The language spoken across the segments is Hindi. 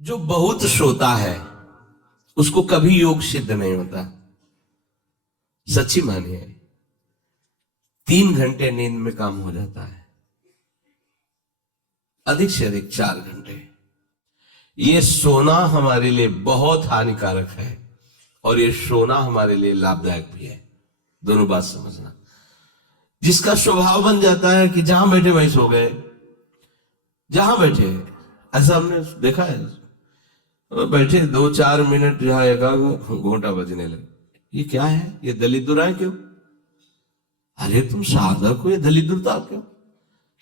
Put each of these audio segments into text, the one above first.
जो बहुत सोता है उसको कभी योग सिद्ध नहीं होता। सच्ची मानिए, 3 घंटे नींद में काम हो जाता है, अधिक से अधिक 4 घंटे। ये सोना हमारे लिए बहुत हानिकारक है और ये सोना हमारे लिए लाभदायक भी है। दोनों बात समझना। जिसका स्वभाव बन जाता है कि जहां बैठे वहीं सो गए, जहां बैठे, ऐसा हमने देखा है। बैठे 2-4 मिनट जहां एकाग्र घोंटा बजने लगे, ये क्या है? ये दलिद्र है क्यों? अरे तुम साधक हो, ये दलिद्रता क्यों?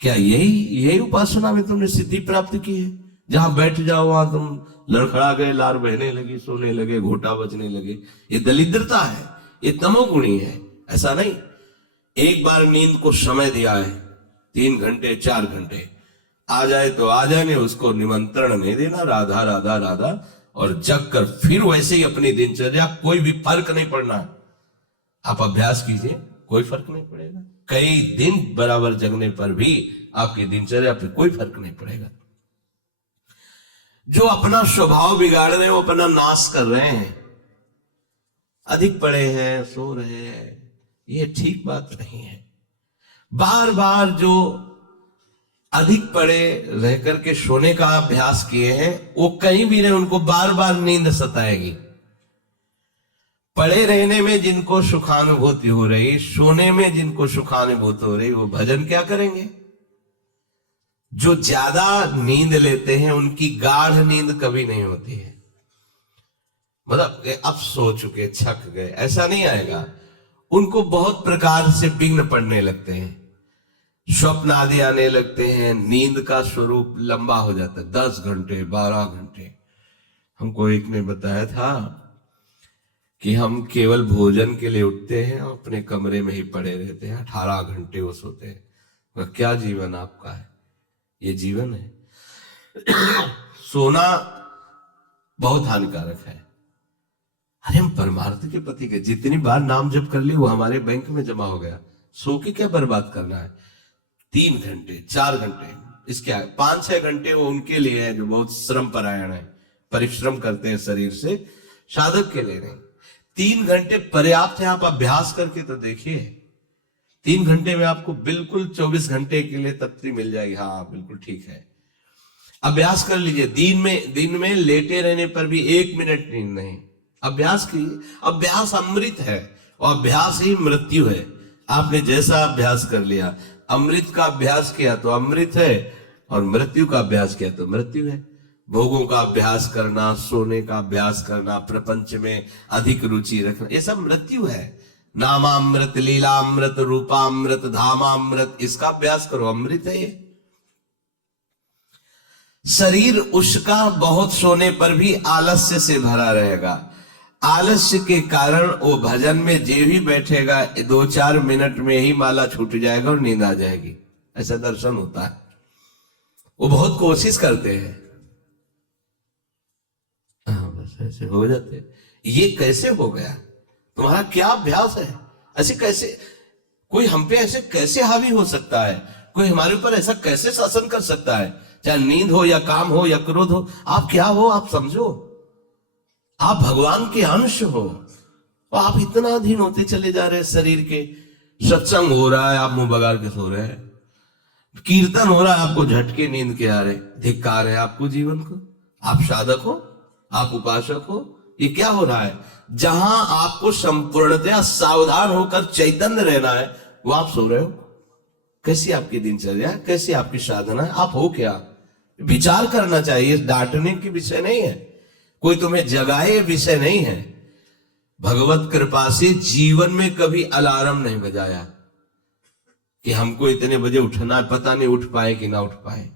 क्या यही उपासना में तुमने सिद्धि प्राप्त की है? जहां बैठ जाओ वहां तुम लड़खड़ा गए, लार बहने लगी, सोने लगे, घोटा बजने लगे। ये दलिद्रता है, ये तमोगुणी है। ऐसा नहीं। एक बार नींद को समय दिया है, 3 घंटे 4 घंटे, आ जाए तो आ जाने, उसको निमंत्रण नहीं देना, राधा राधा राधा, और जग कर फिर वैसे ही अपनी दिनचर्या, कोई भी फर्क नहीं पड़ना। आप अभ्यास कीजिए, कोई फर्क नहीं पड़ेगा। कई दिन बराबर जगने पर भी आपकी दिनचर्या पे कोई फर्क नहीं पड़ेगा। जो अपना स्वभाव बिगाड़ रहे हैं वो अपना नाश कर रहे हैं। अधिक पड़े हैं, सो रहे हैं, ये ठीक बात नहीं है। बार बार जो अधिक पड़े रह करके सोने का अभ्यास किए हैं, वो कहीं भी रहे, उनको बार बार नींद सताएगी। पड़े रहने में जिनको सुखानुभूति हो रही, सोने में जिनको सुखानुभूति हो रही, वो भजन क्या करेंगे? जो ज्यादा नींद लेते हैं उनकी गाढ़ नींद कभी नहीं होती है। मतलब अब सो चुके, थक गए, ऐसा नहीं आएगा। उनको बहुत प्रकार से विघ्न पड़ने लगते हैं, स्वप्न आदि आने लगते हैं, नींद का स्वरूप लंबा हो जाता है, 10 घंटे 12 घंटे। हमको एक ने बताया था कि हम केवल भोजन के लिए उठते हैं और अपने कमरे में ही पड़े रहते हैं, 18 घंटे वो सोते हैं। वह क्या जीवन आपका है? ये जीवन है? सोना बहुत हानिकारक है। अरे हम परमार्थ के पति के, जितनी बार नाम जप कर ली वो हमारे बैंक में जमा हो गया। सो के क्या बर्बाद करना है? 3 घंटे 4 घंटे, इसके 5-6 घंटे वो उनके लिए है जो बहुत श्रम परायण है, परिश्रम करते हैं शरीर से, साधक के लिए नहीं। 3 घंटे पर्याप्त है। आप अभ्यास करके तो देखिए, 3 घंटे में आपको बिल्कुल 24 घंटे के लिए तृप्ति मिल जाएगी। हाँ बिल्कुल ठीक है, अभ्यास कर लीजिए। दिन में लेटे रहने पर भी 1 मिनट नींद नहीं। अभ्यास कीजिए। अभ्यास अमृत है और अभ्यास ही मृत्यु है। आपने जैसा अभ्यास कर लिया, अमृत का अभ्यास किया तो अमृत है, और मृत्यु का अभ्यास किया तो मृत्यु है। भोगों का अभ्यास करना, सोने का अभ्यास करना, प्रपंच में अधिक रुचि रखना, ये सब मृत्यु है। नामामृत, लीलामृत, रूपामृत, धामामृत, इसका अभ्यास करो, अमृत है ये। शरीर उसका बहुत सोने पर भी आलस्य से भरा रहेगा। आलस्य के कारण वो भजन में जे भी बैठेगा 2-4 मिनट में ही माला छूट जाएगा और नींद आ जाएगी। ऐसा दर्शन होता है। वो बहुत कोशिश करते हैं, बस ऐसे हो जाते। ये कैसे हो गया? तुम्हारा क्या अभ्यास है? ऐसे कैसे कोई हम पे ऐसे कैसे हावी हो सकता है? कोई हमारे ऊपर ऐसा कैसे शासन कर सकता है? चाहे नींद हो या काम हो या क्रोध हो, आप क्या हो? आप समझो, आप भगवान के अंश हो और आप इतना अधीन होते चले जा रहे हैं शरीर के। सत्संग हो रहा है, आप मुंह बगाड़ के सो रहे हैं। कीर्तन हो रहा है, आपको झटके नींद के आ रहे। धिक्कार है आपको जीवन को। आप साधक हो, आप उपासक हो, ये क्या हो रहा है? जहां आपको संपूर्णतया सावधान होकर चैतन्य रहना है, वो आप सो रहे हो। कैसी आपकी दिनचर्या, कैसी आपकी साधना है? आप हो क्या? विचार करना चाहिए। डांटने की विषय नहीं है, कोई तुम्हें जगाए विषय नहीं है। भगवत कृपा से जीवन में कभी अलार्म नहीं बजाया कि हमको इतने बजे उठना है, पता नहीं उठ पाए कि ना उठ पाए।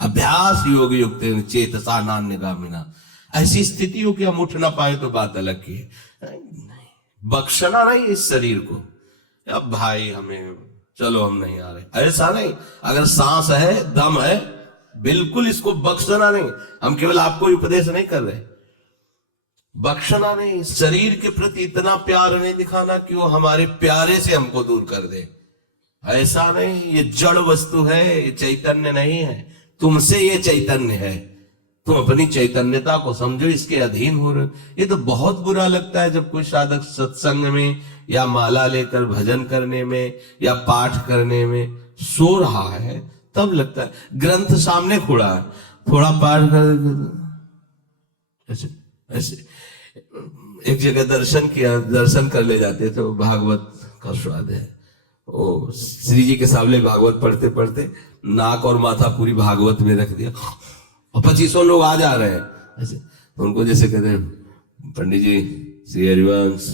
अभ्यास योग युक्त चेतसा नान्यगामिना, ऐसी स्थिति हो कि हम उठ ना पाए तो बात अलग की है। बख्शना नहीं इस शरीर को, अब भाई हमें चलो हम नहीं आ रहे, ऐसा नहीं। अगर सांस है, दम है, बिल्कुल इसको बख्शना नहीं। हम केवल आपको उपदेश नहीं कर रहे, बख्शना नहीं। शरीर के प्रति इतना प्यार नहीं दिखाना कि वो हमारे प्यारे से हमको दूर कर दे, ऐसा नहीं। ये जड़ वस्तु है, ये चैतन्य नहीं है। तुमसे ये चैतन्य है, तुम अपनी चैतन्यता को समझो, इसके अधीन हो रहे हो। ये तो बहुत बुरा लगता है जब कोई साधक सत्संग में या माला लेकर भजन करने में या पाठ करने में सो रहा है, तब लगता है। ग्रंथ सामने खुला है, थोड़ा पाठ कर, ऐसे ऐसे। एक जगह दर्शन किया, दर्शन कर ले जाते तो भागवत का स्वाद है। ओ श्री जी के सामने भागवत पढ़ते पढ़ते नाक और माथा पूरी भागवत में रख दिया, और 2500 लोग आ जा रहे हैं ऐसे। तो उनको जैसे कहते हैं, पंडित जी श्री हरिवंश,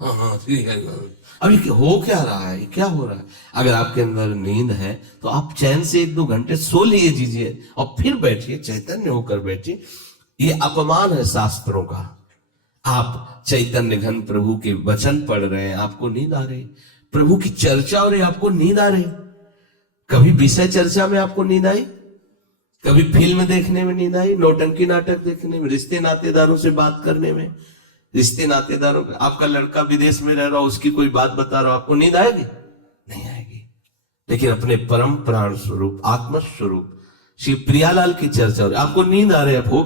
हाँ हाँ श्री हरिवंश। अभी हो क्या रहा है, क्या हो रहा है? अगर आपके अंदर नींद है तो आप चैन से 1-2 घंटे सो लीजिए और फिर बैठिए, चैतन्य होकर बैठिए। ये अपमान है शास्त्रों का। आप चैतन्य घन प्रभु के वचन पढ़ रहे हैं, आपको नींद आ रही, प्रभु की चर्चा हो रही, आपको नींद आ रही। कभी विषय चर्चा में आपको नींद आई? कभी फिल्म देखने में नींद आई? नौटंकी नाटक देखने में, रिश्ते नातेदारों से बात करने में, रिश्ते नातेदारों, आपका लड़का विदेश में रह रहा हो, उसकी कोई बात बता रहा हो, आपको नींद आएगी? नहीं आएगी। लेकिन अपने परम प्राण स्वरूप आत्म स्वरूप श्री प्रियालाल की चर्चा हो रही, आपको नींद आ रही है। अब हो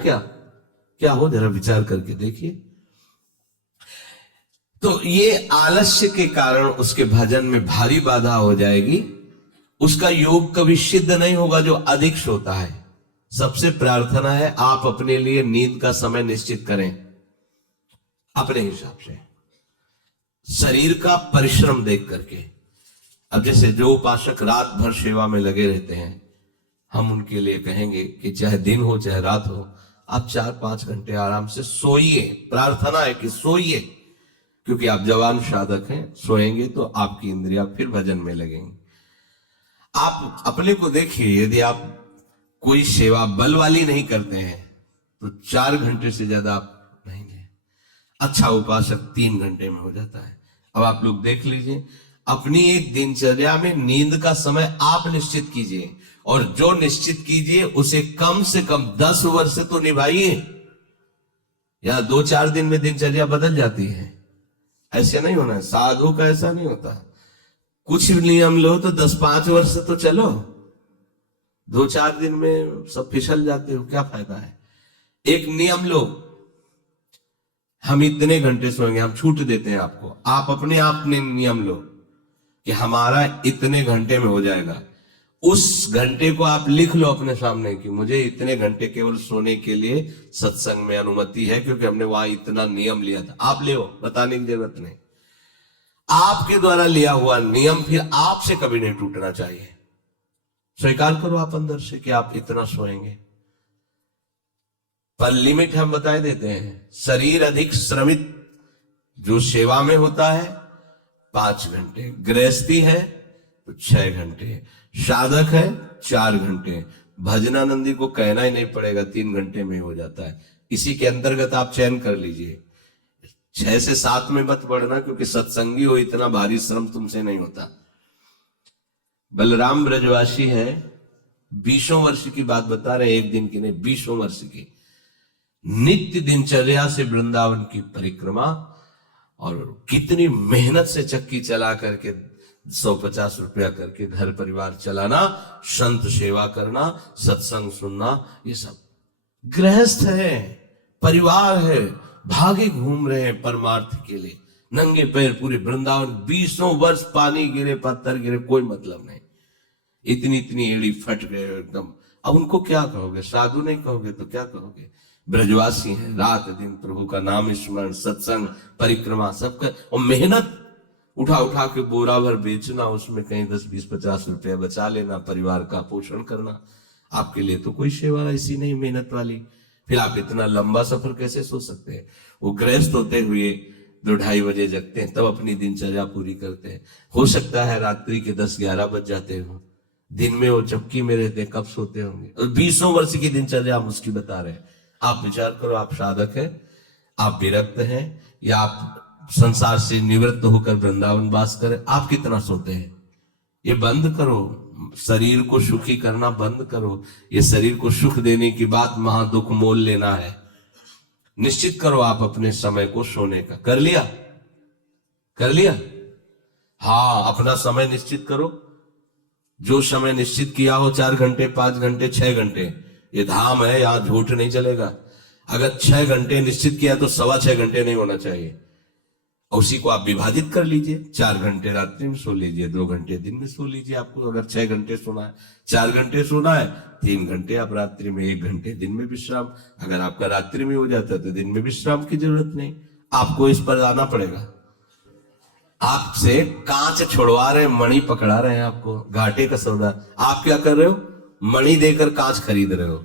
क्या हो, जरा विचार करके देखिए। तो ये आलस्य के कारण उसके भजन में भारी बाधा हो जाएगी। उसका योग कभी सिद्ध नहीं होगा जो अधिक सोता है। सबसे प्रार्थना है, आप अपने लिए नींद का समय निश्चित करें अपने हिसाब से, शरीर का परिश्रम देख करके। अब जैसे जो उपासक रात भर सेवा में लगे रहते हैं, हम उनके लिए कहेंगे कि चाहे दिन हो चाहे रात हो, आप 4-5 घंटे आराम से सोइए। प्रार्थना है कि सोइए, क्योंकि आप जवान साधक हैं। सोएंगे तो आपकी इंद्रियां फिर भजन में लगेंगी। आप अपने को देखिए, यदि आप कोई सेवा बल वाली नहीं करते हैं तो 4 घंटे से ज्यादा आप नहीं दे। अच्छा उपासक 3 घंटे में हो जाता है। अब आप लोग देख लीजिए, अपनी एक दिनचर्या में नींद का समय आप निश्चित कीजिए, और जो निश्चित कीजिए उसे कम से कम 10 वर्ष से तो निभाइए। या 2-4 दिन में दिनचर्या बदल जाती है, ऐसे नहीं होना है। साधु का ऐसा नहीं होता। कुछ नियम लो तो 10-5 वर्ष से तो चलो, 2-4 दिन में सब फिसल जाते हो, क्या फायदा है? एक नियम लो, हम इतने घंटे सोएंगे, हम छूट देते हैं आपको। आप अपने आप ने नियम लो कि हमारा इतने घंटे में हो जाएगा। उस घंटे को आप लिख लो अपने सामने कि मुझे इतने घंटे केवल सोने के लिए सत्संग में अनुमति है, क्योंकि हमने वहां इतना नियम लिया था। आप ले, बताने की जरूरत नहीं। आपके द्वारा लिया हुआ नियम फिर आपसे कभी नहीं टूटना चाहिए। स्वीकार करो आप अंदर से कि आप इतना सोएंगे, पर लिमिट हम बता देते हैं। शरीर अधिक श्रमित जो सेवा में होता है 5 घंटे, गृहस्थी है तो 6 घंटे, साधक है 4 घंटे। भजनानंदी को कहना ही नहीं पड़ेगा, 3 घंटे में हो जाता है। इसी के अंतर्गत आप चयन कर लीजिए। 6 से 7 में मत बढ़ना, क्योंकि सत्संगी हो, इतना भारी श्रम तुमसे नहीं होता। बलराम ब्रजवासी है, 20 वर्ष की बात बता रहे, एक दिन की नहीं, 20 वर्ष की नित्य दिनचर्या से वृंदावन की परिक्रमा, और कितनी मेहनत से चक्की चला करके 150 रुपया करके घर परिवार चलाना, संत सेवा करना, सत्संग सुनना, ये सब गृहस्थ है, परिवार है, भागे घूम रहे हैं परमार्थ के लिए, नंगे पैर पूरे वृंदावन। 20 वर्ष पानी गिरे, पत्थर गिरे, कोई मतलब नहीं। इतनी इतनी एड़ी फट गए एकदम। अब उनको क्या कहोगे? साधु नहीं कहोगे तो क्या कहोगे? ब्रजवासी हैं, रात दिन प्रभु का नाम स्मरण, सत्संग, परिक्रमा सबका, और मेहनत उठा उठा के बोरा भर बेचना, उसमें कहीं 10-20-50 रुपया बचा लेना, परिवार का पोषण करना। आपके लिए तो कोई सेवा ऐसी नहीं मेहनत वाली। फिर आप इतना लंबा सफर कैसे सोच सकते हैं? वो गृहस्थ होते हुए 2-2:30 बजे जगते हैं, तब अपनी दिनचर्या पूरी करते हैं। हो सकता है रात्रि के 10-11 बज जाते हो, दिन में वो चपकी में रहते हैं, कब सोते होंगे? और 20 वर्ष की दिनचर्या हम उसकी बता रहे हैं। आप विचार करो, आप साधक हैं, आप विरक्त हैं, या आप संसार से निवृत्त होकर वृंदावन वास करें, आप कितना सोते हैं? ये बंद करो, शरीर को सुखी करना बंद करो। ये शरीर को सुख देने की बात महा दुख मोल लेना है। निश्चित करो आप अपने समय को सोने का। कर लिया? कर लिया? हाँ, अपना समय निश्चित करो। जो समय निश्चित किया हो, 4 घंटे, 5 घंटे, 6 घंटे, ये धाम है, यहां झूठ नहीं चलेगा। अगर 6 घंटे निश्चित किया तो 6.25 घंटे नहीं होना चाहिए। उसी को आप विभाजित कर लीजिए, 4 घंटे रात्रि में सो लीजिए, 2 घंटे दिन में सो लीजिए। आपको अगर 6 घंटे सोना है, 4 घंटे सोना है, 3 घंटे आप रात्रि में, 1 घंटे दिन में विश्राम। अगर आपका रात्रि में हो जाता है तो दिन में विश्राम की जरूरत नहीं, आपको इस पर आना पड़ेगा। आपसे कांच छोड़वा रहे हैं, मणि पकड़ा रहे हैं आपको, घाटे का सौदा। आप क्या कर रहे हो? मणि देकर कांच खरीद रहे हो,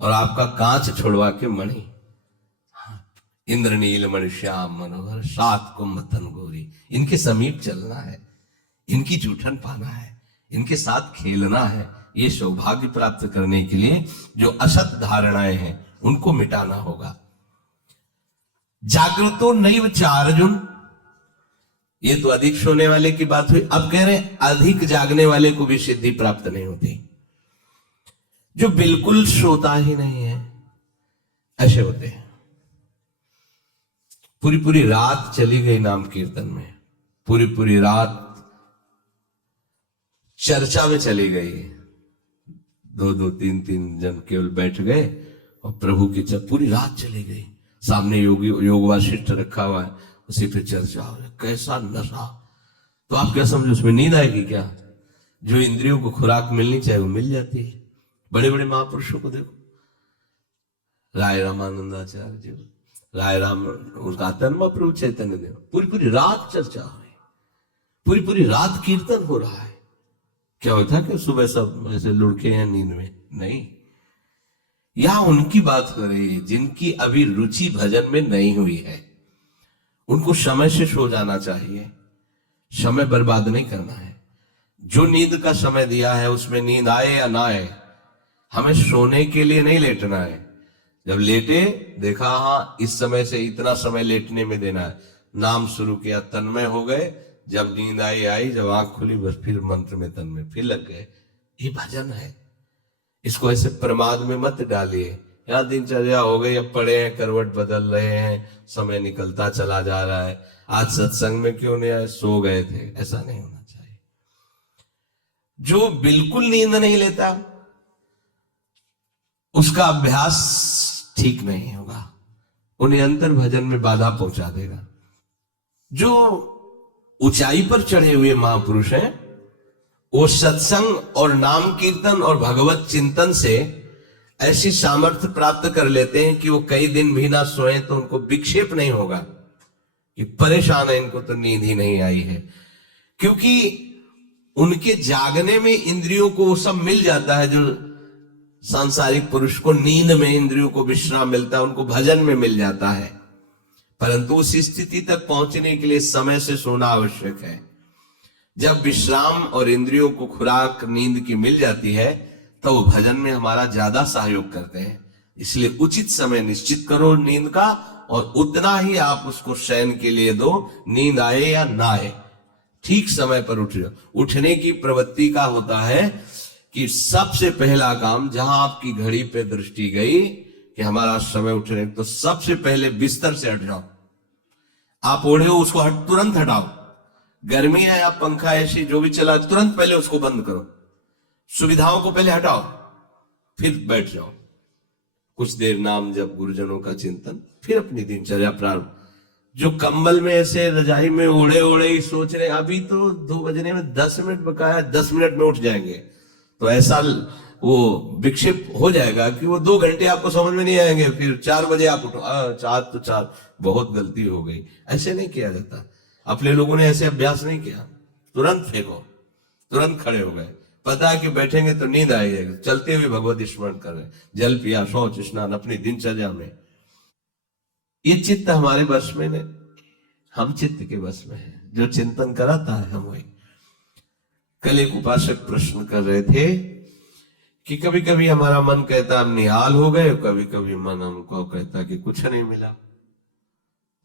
और आपका कांच छोड़वा के मणि। इंद्रनील मणि श्याम मनोहर 7 कुंभ तन गोरी, इनके समीप चलना है, इनकी जूठन पाना है, इनके साथ खेलना है। ये सौभाग्य प्राप्त करने के लिए जो असत धारणाएं हैं उनको मिटाना होगा। जागृतो नैव च अर्जुन, ये तो अधिक सोने वाले की बात हुई। अब कह रहे हैं अधिक जागने वाले को भी सिद्धि प्राप्त नहीं होती। जो बिल्कुल सोता ही नहीं है ऐसे होते हैं। पूरी पूरी रात चली गई नाम कीर्तन में, पूरी पूरी रात चर्चा में चली गई, 2-2, 3-3 जन केवल बैठ गए और प्रभु की पूरी रात चली गई। सामने योग वासिष्ठ रखा हुआ है, उसी पे चर्चा हो रही। कैसा नशा! तो आप क्या समझो, उसमें नींद आएगी क्या? जो इंद्रियों को खुराक मिलनी चाहिए वो मिल जाती है। बड़े बड़े महापुरुषों को देखो, राय रामानंदाचार्य जी, राय राम, उसका तन्मा प्रभु चैतन्य देव, पूरी पूरी रात चर्चा हो रही, पूरी पूरी रात कीर्तन हो रहा है। क्या होता है कि सुबह सब ऐसे लुढ़के हैं नींद में? नहीं, यहां उनकी बात हो रही है जिनकी अभी रुचि भजन में नहीं हुई है। उनको समय से सो जाना चाहिए, समय बर्बाद नहीं करना है। जो नींद का समय दिया है उसमें नींद आए या ना आए, हमें सोने के लिए नहीं लेटना है। जब लेटे देखा हाँ इस समय से इतना समय लेटने में देना है, नाम शुरू किया, तन्मय हो गए। जब नींद आई, जब आंख खुली बस फिर मंत्र में तन्मय फिर लग गए। ये भजन है, इसको ऐसे प्रमाद में मत डालिए। यहाँ दिनचर्या हो गई, अब पड़े हैं, करवट बदल रहे हैं, समय निकलता चला जा रहा है, आज सत्संग में क्यों नहीं आए, सो गए थे, ऐसा नहीं होना चाहिए। जो बिल्कुल नींद नहीं लेता उसका अभ्यास ठीक नहीं होगा, उन्हें अंतर भजन में बाधा पहुंचा देगा। जो ऊंचाई पर चढ़े हुए महापुरुष हैं वो सत्संग और नाम कीर्तन और भगवत चिंतन से ऐसी सामर्थ्य प्राप्त कर लेते हैं कि वो कई दिन भी ना सोए तो उनको विक्षेप नहीं होगा कि परेशान है, इनको तो नींद ही नहीं आई है। क्योंकि उनके जागने में इंद्रियों को वो सब मिल जाता है जो सांसारिक पुरुष को नींद में इंद्रियों को विश्राम मिलता है, उनको भजन में मिल जाता है। परंतु उस स्थिति तक पहुंचने के लिए समय से सोना आवश्यक है। जब विश्राम और इंद्रियों को खुराक नींद की मिल जाती है तो वो भजन में हमारा ज्यादा सहयोग करते हैं। इसलिए उचित समय निश्चित करो नींद का, और उतना ही आप उसको शयन के लिए दो, नींद आए या ना आए, ठीक समय पर उठ जाओ। उठने की प्रवृत्ति का होता है कि सबसे पहला काम, जहां आपकी घड़ी पे दृष्टि गई कि हमारा समय उठने, तो सबसे पहले बिस्तर से हट जाओ। आप ओढ़े हो उसको तुरंत हटाओ। गर्मी है या पंखा ऐसी जो भी चला, तुरंत पहले उसको बंद करो। सुविधाओं को पहले हटाओ, फिर बैठ जाओ। कुछ देर नाम जप, गुरुजनों का चिंतन, फिर अपनी दिनचर्या प्रारंभ। जो कंबल में ऐसे रजाई में ओढ़े ओढ़े ही सोच रहे अभी तो 2 बजने में 10 मिनट बकाया, 10 मिनट में उठ जाएंगे, तो ऐसा वो विक्षेप हो जाएगा कि वो 2 घंटे आपको समझ में नहीं आएंगे। फिर 4 बजे आप उठो, 4 तो 4, बहुत गलती हो गई। ऐसे नहीं किया जाता। अपने लोगों ने ऐसे अभ्यास नहीं किया, तुरंत फेंको, तुरंत खड़े हो गए। पता है कि बैठेंगे तो नींद आएगी, चलते हुए भगवत स्मरण कर रहे, जल पिया, शौच स्नान अपनी दिनचर्या में। ये चित्त हमारे वश में नहीं, हम चित्त के वश में है। जो चिंतन कराता है हम वही। कल एक उपासक प्रश्न कर रहे थे कि कभी कभी हमारा मन कहता हम निहाल हो गए, कभी कभी मन हमको कहता कि कुछ नहीं मिला।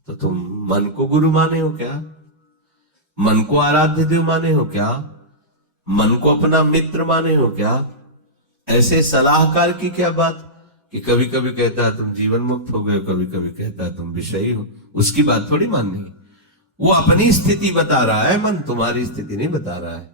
तो तुम मन को गुरु माने हो क्या? मन को आराध्य देव माने हो क्या? मन को अपना मित्र माने हो क्या? ऐसे सलाहकार की क्या बात कि कभी कभी कहता है तुम जीवन मुक्त हो गए, कभी कभी कहता है तुम विषयी हो। उसकी बात थोड़ी माननी। वो अपनी स्थिति बता रहा है, मन तुम्हारी स्थिति नहीं बता रहा है।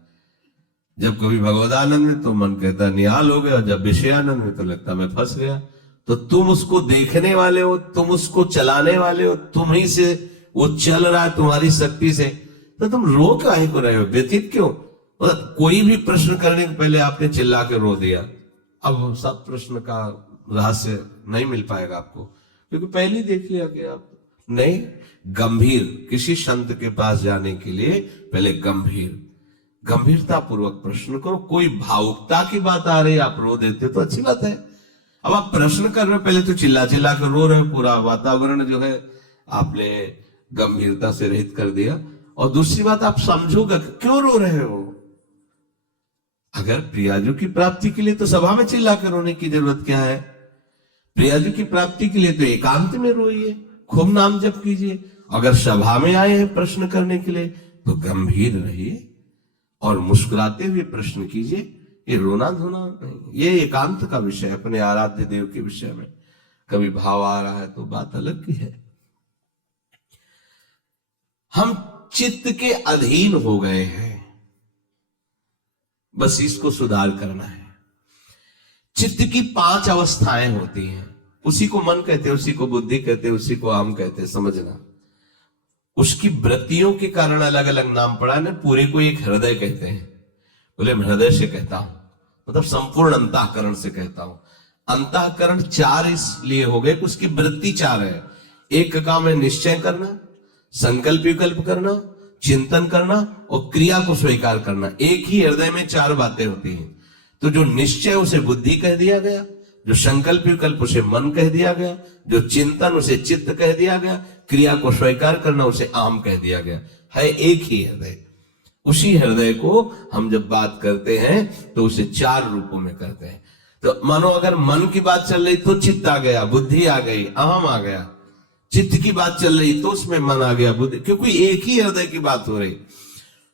जब कभी भगवदानंद में तो मन कहता निहाल हो गया, और जब विषयानंद में तो लगता मैं फंस गया। तो तुम उसको देखने वाले हो, तुम उसको चलाने वाले हो, तुम ही से वो चल रहा है तुम्हारी शक्ति से, तो तुम रो काहे को रहे हो, व्यथित क्यों? मतलब कोई भी प्रश्न करने के पहले आपने चिल्ला के रो दिया, अब सब प्रश्न का रहस्य नहीं मिल पाएगा आपको, क्योंकि पहले ही देख लिया कि आप नहीं। गंभीर किसी संत के पास जाने के लिए पहले गंभीरता पूर्वक प्रश्न करो। कोई भावुकता की बात आ रही है, आप रो देते तो अच्छी बात है। अब आप प्रश्न कर रहे हो, पहले तो चिल्ला चिल्ला कर रो रहे हो, पूरा वातावरण जो है आपने गंभीरता से रहित कर दिया। और दूसरी बात, आप समझोगे क्यों रो रहे हो। अगर प्रियाजू की प्राप्ति के लिए तो सभा में चिल्ला कर रोने की जरूरत क्या है? प्रियाजू की प्राप्ति के लिए तो एकांत में रोइए, खूब नाम जप कीजिए। अगर सभा में आए हैं प्रश्न करने के लिए तो गंभीर रहिए और मुस्कुराते हुए प्रश्न कीजिए। ये रोना धोना नहीं, ये एकांत का विषय है। अपने आराध्य देव के विषय में कभी भाव आ रहा है तो बात अलग की है। हम चित्त के अधीन हो गए हैं, बस इसको सुधार करना है। चित्त की 5 अवस्थाएं होती हैं, उसी को मन कहते हैं, उसी को बुद्धि कहते हैं, उसी को आम कहते हैं, समझना। उसकी वृत्तियों के कारण अलग अलग नाम पड़ा है ना। पूरे को एक हृदय कहते हैं, बोले मैं हृदय से कहता हूं, मतलब संपूर्ण अंतःकरण से कहता हूं। अंतःकरण 4 इसलिए हो गए कि उसकी वृत्ति 4 है। एक का काम है निश्चय करना, संकल्प विकल्प करना, चिंतन करना और क्रिया को स्वीकार करना। एक ही हृदय में 4 बातें होती हैं। तो जो निश्चय उसे बुद्धि कह दिया गया, जो संकल्प विकल्प उसे मन कह दिया गया, जो चिंतन उसे चित्त कह दिया गया, क्रिया को स्वीकार करना उसे आम कह दिया गया। है एक ही हृदय। उसी हृदय को हम जब बात करते हैं तो उसे 4 रूपों में करते हैं। तो मानो अगर मन की बात चल रही तो चित्त आ गया, बुद्धि आ गई, अहम आ गया। चित्त की बात चल रही तो उसमें मन आ गया, बुद्धि, क्योंकि एक ही हृदय की बात हो रही।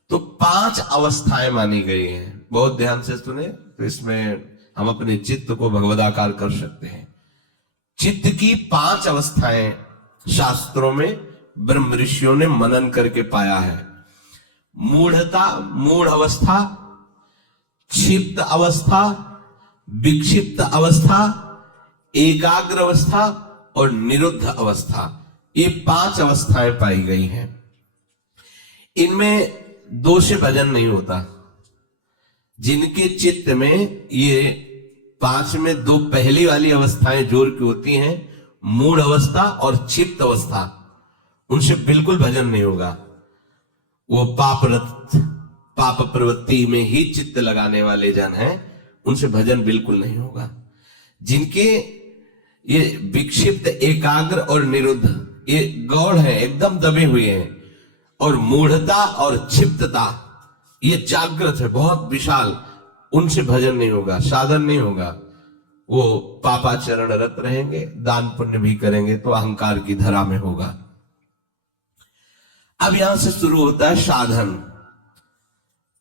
तो 5 अवस्थाएं मानी गई हैं। बहुत ध्यान से सुने, तो इसमें हम अपने चित्त को भगवदाकार कर सकते हैं। चित्त की 5 अवस्थाएं शास्त्रों में ब्रह्म ऋषियों ने मनन करके पाया है। मूढ़ता, मूढ़ अवस्था, क्षिप्त अवस्था, विक्षिप्त अवस्था, एकाग्र अवस्था और निरुद्ध अवस्था। ये 5 अवस्थाएं पाई गई हैं। इनमें 2 से भजन नहीं होता। जिनके चित्त में ये 5 में 2 पहली वाली अवस्थाएं जोर की होती हैं, मूढ़ अवस्था और क्षिप्त अवस्था, उनसे बिल्कुल भजन नहीं होगा। वो पाप प्रवृत्ति में ही चित्त लगाने वाले जन हैं, उनसे भजन बिल्कुल नहीं होगा। जिनके ये विक्षिप्त, एकाग्र और निरुद्ध ये गौड़ है, एकदम दबे हुए हैं, और मूढ़ता और क्षिप्तता ये जागृत है, बहुत विशाल, उनसे भजन नहीं होगा, साधन नहीं होगा। वो पापाचरण रत रहेंगे, दान पुण्य भी करेंगे तो अहंकार की धरा में होगा। अब यहां से शुरू होता है साधन।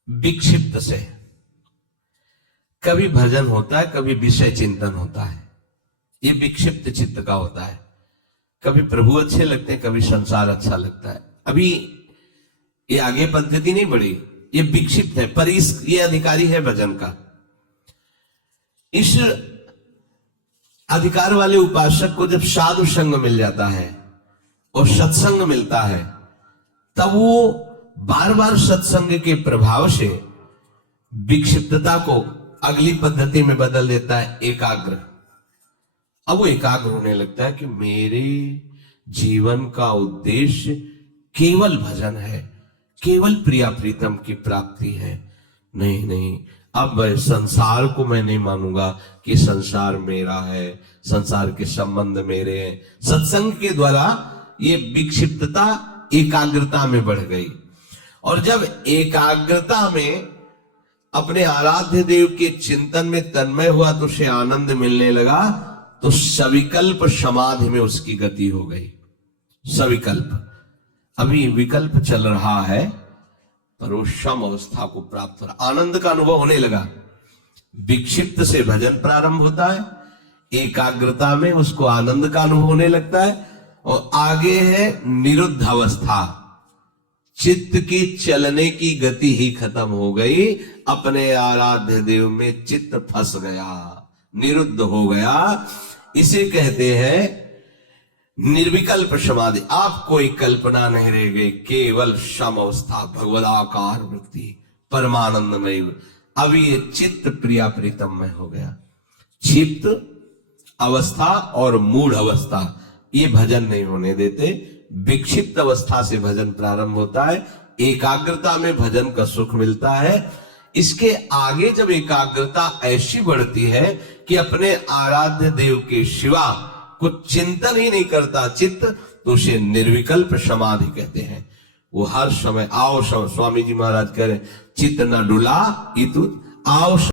विक्षिप्त से कभी भजन होता है, कभी विषय चिंतन होता है। ये विक्षिप्त चित्त का होता है। कभी प्रभु अच्छे लगते हैं, कभी संसार अच्छा लगता है। अभी ये आगे पद्धति नहीं बढ़ी, ये विक्षिप्त है, पर ये अधिकारी है भजन का। इस अधिकार वाले उपासक को जब साधु संग मिल जाता है और सत्संग मिलता है, तब वो बार बार सत्संग के प्रभाव से विक्षिप्तता को अगली पद्धति में बदल देता है, एकाग्र। अब वो एकाग्र होने लगता है कि मेरे जीवन का उद्देश्य केवल भजन है, केवल प्रिया प्रीतम की प्राप्ति है। नहीं, अब संसार को मैं नहीं मानूंगा कि संसार मेरा है, संसार के संबंध मेरे हैं। सत्संग के द्वारा ये विक्षिप्तता एकाग्रता में बढ़ गई, और जब एकाग्रता में अपने आराध्य देव के चिंतन में तन्मय हुआ तो उसे आनंद मिलने लगा, तो सविकल्प समाधि में उसकी गति हो गई। सविकल्प, अभी विकल्प चल रहा है पर वो सम अवस्था को प्राप्त हो रहा, आनंद का अनुभव होने लगा। विक्षिप्त से भजन प्रारंभ होता है, एकाग्रता में उसको आनंद का अनुभव होने लगता है, और आगे है निरुद्ध अवस्था, चित्त की चलने की गति ही खत्म हो गई, अपने आराध्य देव में चित्त फंस गया, निरुद्ध हो गया। इसे कहते हैं निर्विकल्प समाधि। आप कोई कल्पना नहीं रह गई, केवल सम अवस्था, भगवदाकार वृत्ति, परमानंदमय। अब ये चित्त प्रिया प्रीतममय हो गया। चित्त अवस्था और मूढ़ अवस्था ये भजन नहीं होने देते। विक्षिप्त अवस्था से भजन प्रारंभ होता है, एकाग्रता में भजन का सुख मिलता है। इसके आगे जब एकाग्रता ऐसी बढ़ती है कि अपने आराध्य देव के सिवा कुछ चिंतन ही नहीं करता चित्त, तो उसे निर्विकल्प समाधि कहते हैं। वो हर समय आओ, स्वामी जी महाराज कह रहे चित्त न डुला इतु आओ